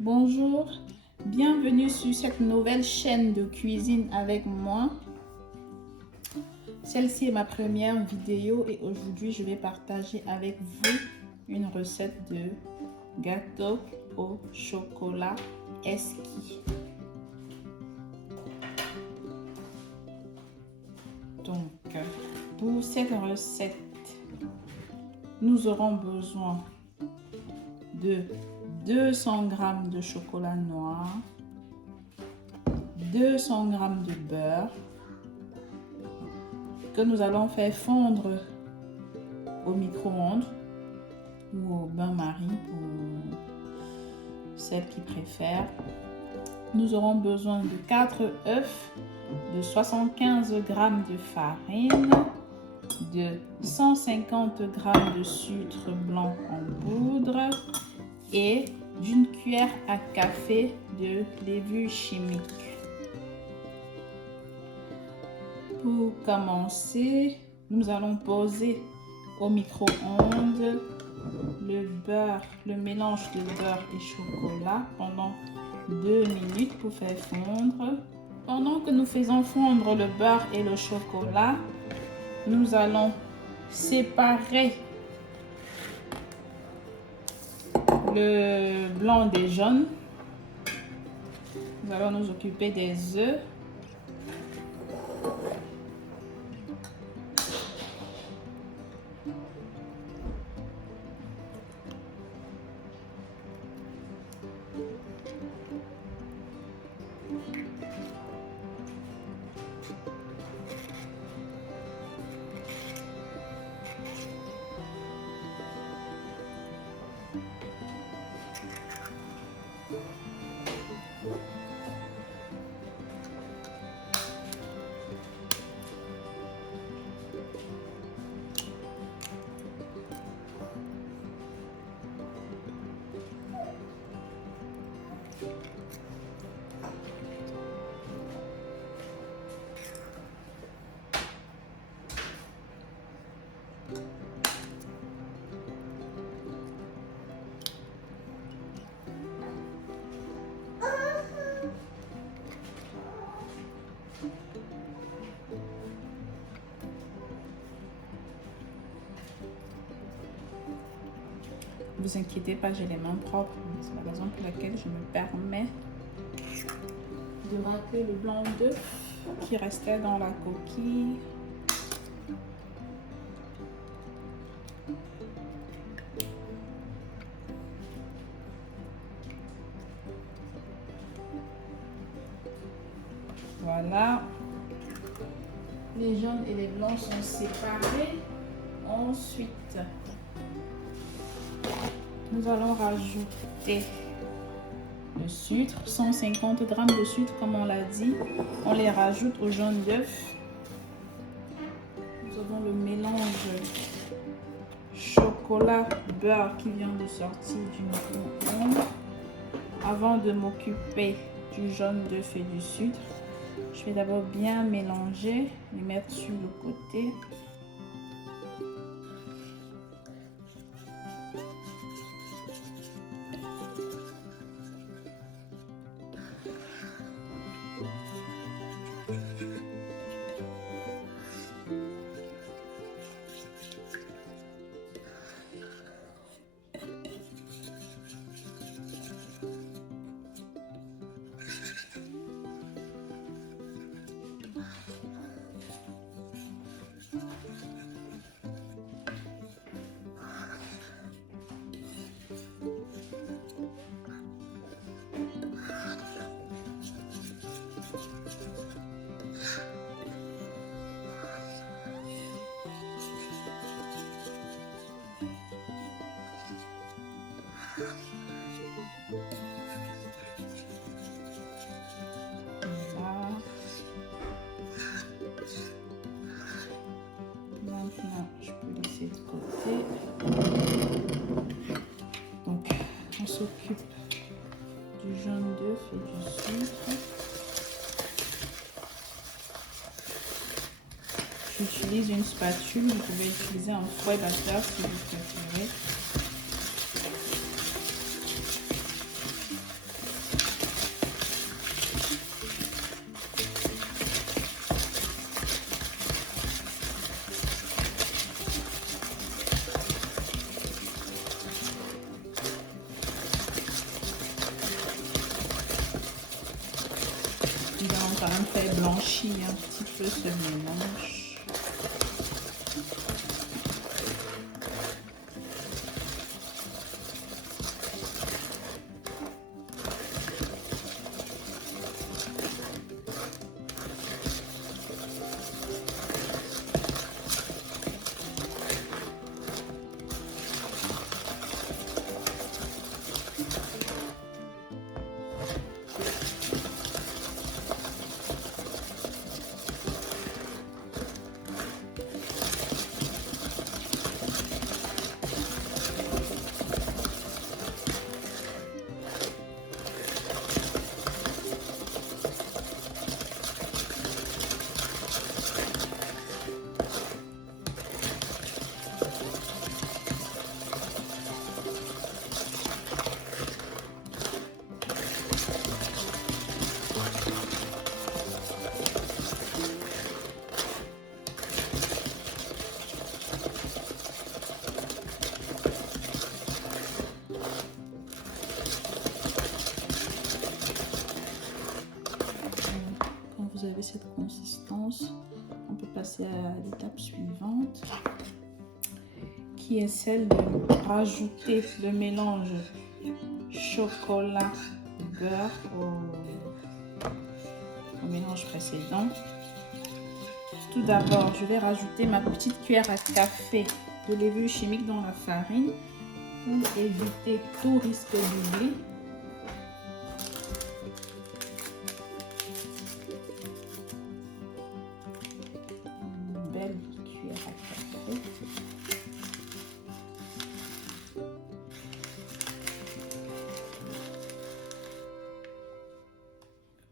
Bonjour, bienvenue sur cette nouvelle chaîne de cuisine avec moi. Celle-ci est ma première vidéo et aujourd'hui je vais partager avec vous une recette de gâteau au chocolat exquis. Donc, pour cette recette, nous aurons besoin de 200 g de chocolat noir, 200 g de beurre que nous allons faire fondre au micro-ondes ou au bain-marie pour celles qui préfèrent. Nous aurons besoin de 4 œufs, de 75 g de farine, de 150 g de sucre blanc en poudre et d'une cuillère à café de levure chimique. Pour commencer, nous allons poser au micro-ondes le mélange de beurre et chocolat pendant 2 minutes pour faire fondre. Pendant que nous faisons fondre le beurre et le chocolat, nous allons séparer le blanc des jaunes. Nous allons nous occuper des œufs. Ne vous inquiétez pas, j'ai les mains propres. C'est la raison pour laquelle je me permets de râper le blanc d'œuf qui restait dans la coquille. Voilà. Les jaunes et les blancs sont séparés. Ensuite, nous allons rajouter le sucre, 150 g de sucre comme on l'a dit. On les rajoute au jaune d'œuf. Nous avons le mélange chocolat-beurre qui vient de sortir du micro-ondes. Avant de m'occuper du jaune d'œuf et du sucre, je vais d'abord bien mélanger, les mettre sur le côté. Maintenant, je peux laisser de côté. Donc, on s'occupe du jaune d'œuf et du sucre. J'utilise une spatule, vous pouvez utiliser un fouet batteur si vous préférez. préférée. Nous allons quand même faire blanchir un petit peu ce mélange. Vous avez cette consistance, on peut passer à l'étape suivante qui est celle de rajouter le mélange chocolat beurre au mélange précédent. Tout d'abord, je vais rajouter ma petite cuillère à café de levure chimique dans la farine pour éviter tout risque d'oubli. Cuillère à café.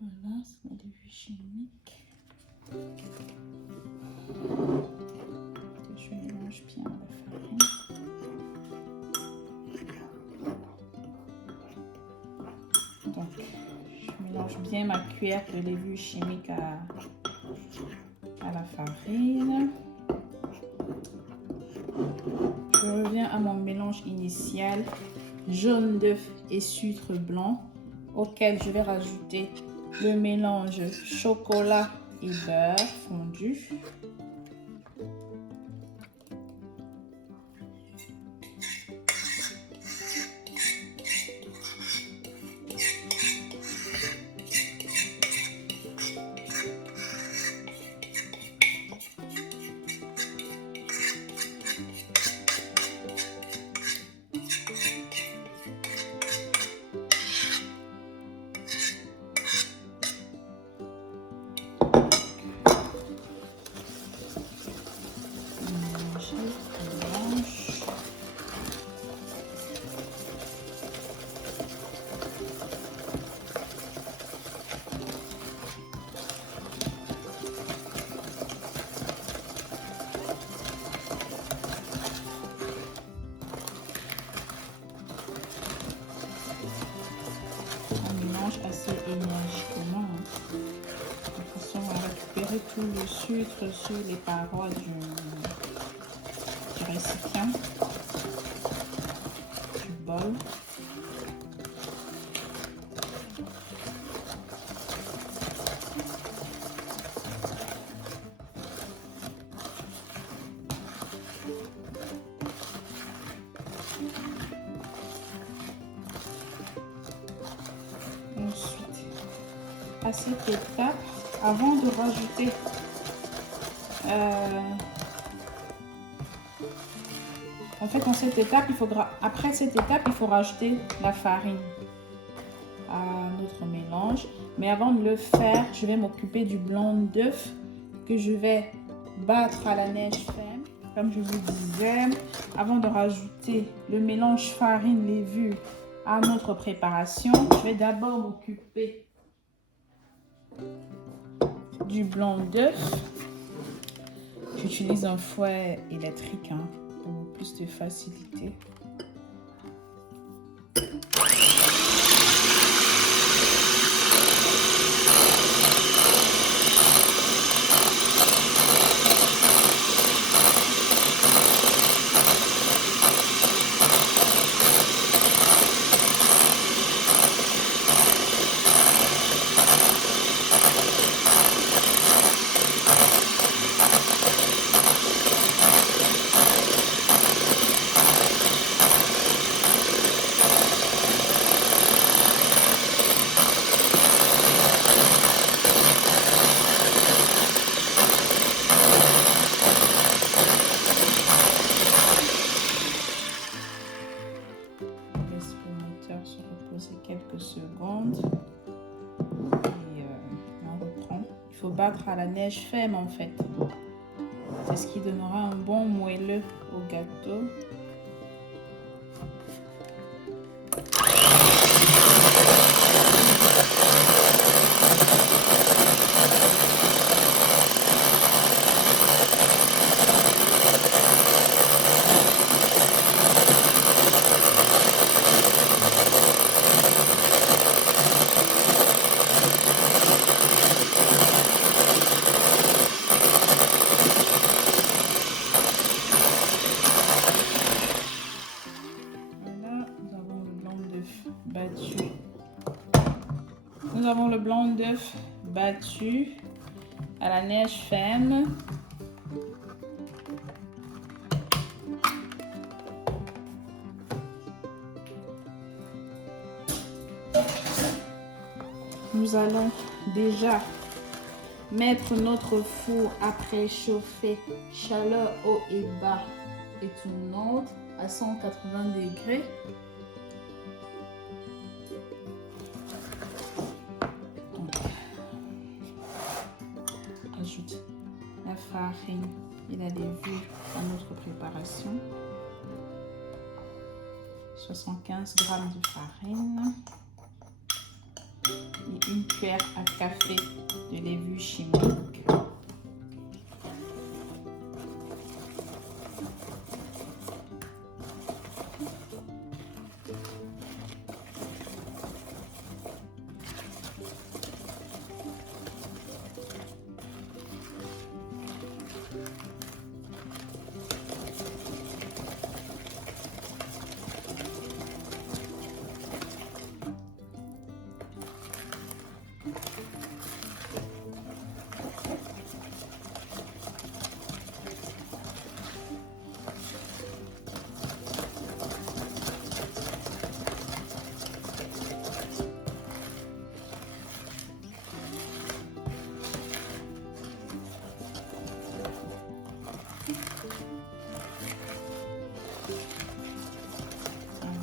Voilà, c'est la levure chimique. Je mélange bien la farine. Donc, je mélange bien ma cuillère de levure chimique à la farine. Je reviens à mon mélange initial, jaune d'œuf et sucre blanc, auquel je vais rajouter le mélange chocolat et beurre fondu. Assez énergiquement de façon à récupérer tout le sucre sur les parois du récipient, du bol. Ensuite, à cette étape, avant de rajouter en fait, après cette étape, il faut rajouter la farine à notre mélange. Mais avant de le faire, je vais m'occuper du blanc d'œuf que je vais battre à la neige ferme. Comme je vous disais, avant de rajouter le mélange farine levure à notre préparation, je vais d'abord m'occuper du blanc d'œuf. J'utilise un fouet électrique pour plus plus de facilité. Quelques secondes et on reprend. Il faut battre à la neige ferme en fait. C'est ce qui donnera un bon moelleux au gâteau. Nous avons le blanc d'œuf battu à la neige ferme. Nous allons déjà mettre notre four à préchauffer, chaleur haut et bas et tournante à 180 degrés. Ajoute la farine et la levure à notre préparation. 75 g de farine et une cuillère à café de levure chimique.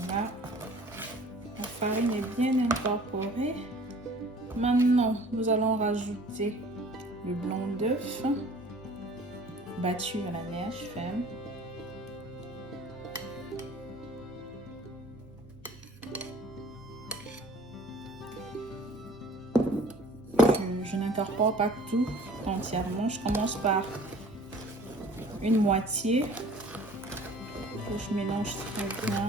Voilà, la farine est bien incorporée. Maintenant, nous allons rajouter le blanc d'œuf battu à la neige ferme. Je n'incorpore pas tout entièrement. Je commence par une moitié que je mélange très bien.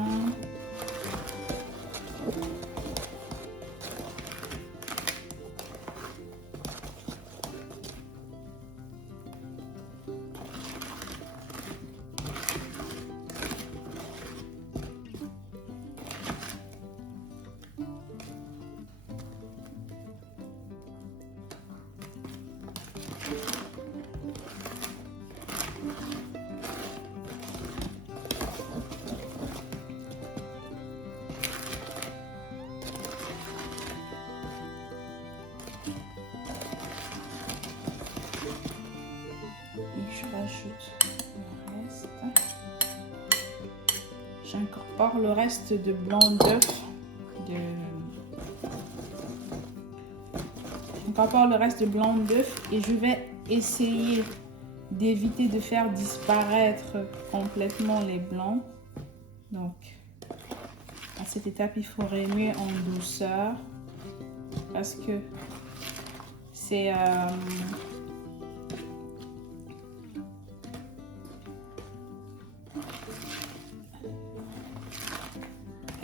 J'ajoute le reste. J'incorpore le reste de blanc d'œuf. J'incorpore le reste de blanc d'œuf et je vais essayer d'éviter de faire disparaître complètement les blancs. Donc, à cette étape, il faut remuer en douceur parce que c'est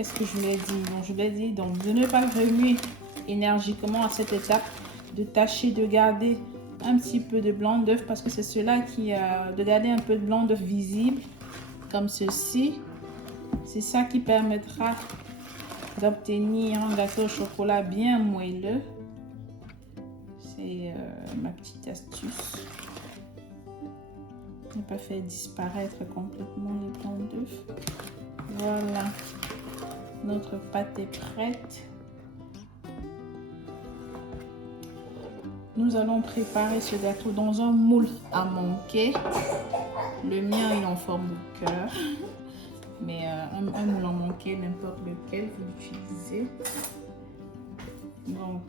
qu'est-ce que je lui ai dit? Donc, je lui ai dit donc, de ne pas remuer énergiquement à cette étape, de tâcher de garder un petit peu de blanc d'œuf parce que c'est cela qui de garder un peu de blanc d'œuf visible comme ceci. C'est ça qui permettra d'obtenir un gâteau au chocolat bien moelleux. C'est ma petite astuce. Ne pas faire disparaître complètement les blancs d'œuf. Voilà, notre pâte est prête. Nous allons préparer ce gâteau dans un moule à manquer. Le mien il est en forme de cœur, mais un moule à manquer, n'importe lequel vous l'utilisez. Donc,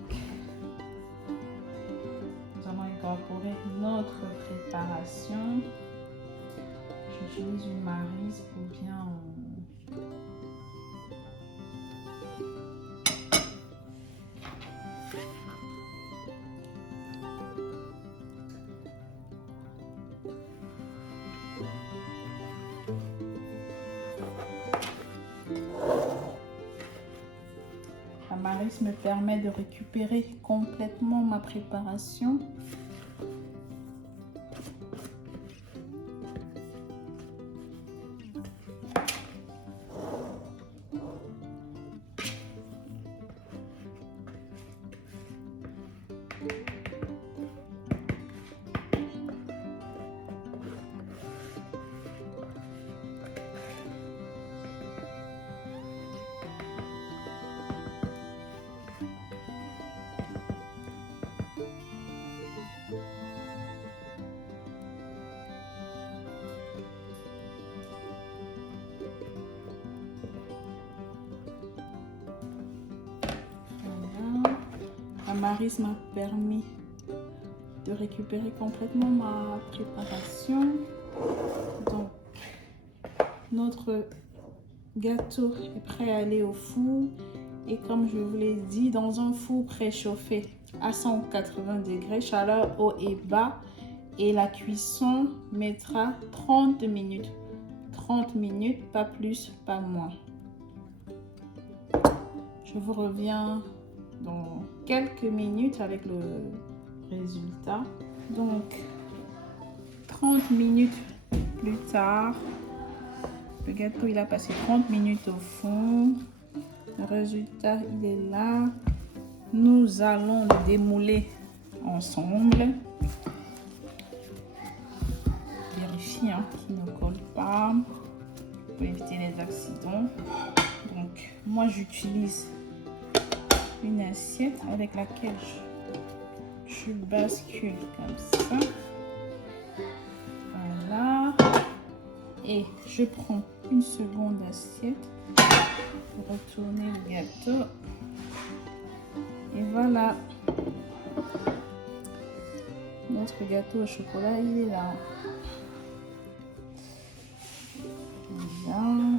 nous allons incorporer notre préparation. J'utilise une maryse pour bien la maryse me permet de récupérer complètement ma préparation. La maryse m'a permis de récupérer complètement ma préparation. Donc, notre gâteau est prêt à aller au four. Et comme je vous l'ai dit, dans un four préchauffé à 180 degrés, chaleur haut et bas. Et la cuisson mettra 30 minutes. 30 minutes, pas plus, pas moins. Je vous reviens dans quelques minutes avec le résultat. Donc 30 minutes plus tard, le gâteau il a passé 30 minutes au fond. Le résultat il est là. Nous allons le démouler ensemble. Vérifiez qu'il ne colle pas pour éviter les accidents. Donc moi j'utilise une assiette avec laquelle je bascule comme ça. Voilà. Et je prends une seconde assiette pour retourner le gâteau. Et voilà. Notre gâteau au chocolat, il est là. Voilà.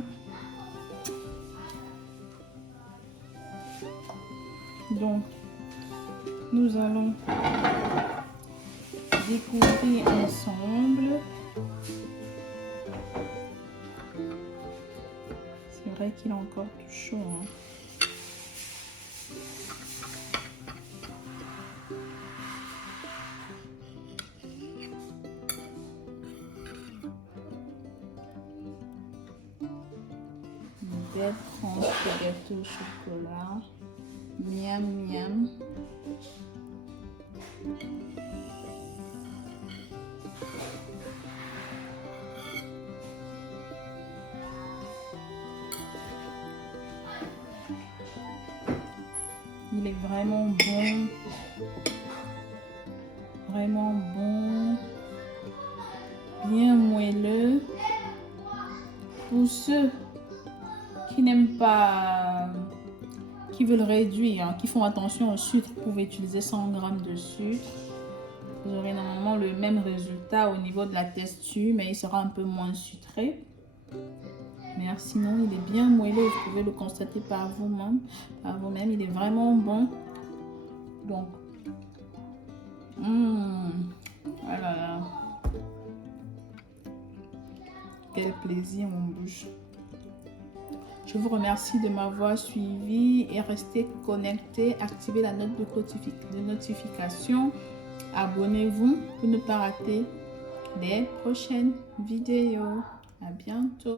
Donc, nous allons découvrir ensemble. C'est vrai qu'il est encore tout chaud. Une belle tranche de gâteau au chocolat. Miam miam. Il est vraiment bon. Vraiment bon. Bien moelleux. Pour ceux qui n'aiment pas, qui veulent réduire, qui font attention au sucre, vous pouvez utiliser 100 g de sucre. Vous aurez normalement le même résultat au niveau de la texture, mais il sera un peu moins sucré. Mais sinon, il est bien moelleux, vous pouvez le constater par vous-même. Il est vraiment bon. Donc, voilà. Quel plaisir en bouche. Je vous remercie de m'avoir suivi et restez connectés. Activez la note de notification. Abonnez-vous pour ne pas rater les prochaines vidéos. À bientôt.